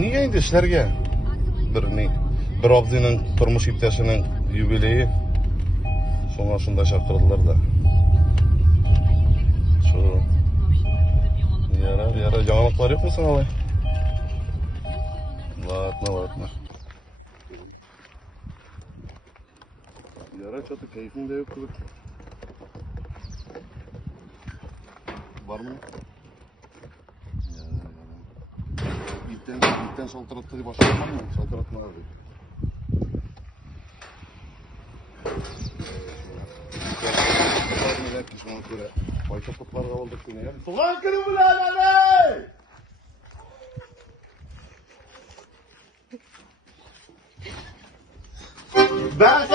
Niye indi işlerge? Bir avdinin turmuş iptaşının yübileyi. Sonra şunda şakırdılar da. Şu yara yanılıklar yok mu sana alay? Latma. Yara çatı keyfinde yok kılık. Var mı? İlkten saltırattığı başka var mı? Saltıratma abi. Belki şuna göre bayta kutlar kavaldık yine ya. Ulan kırım bu lan! Ben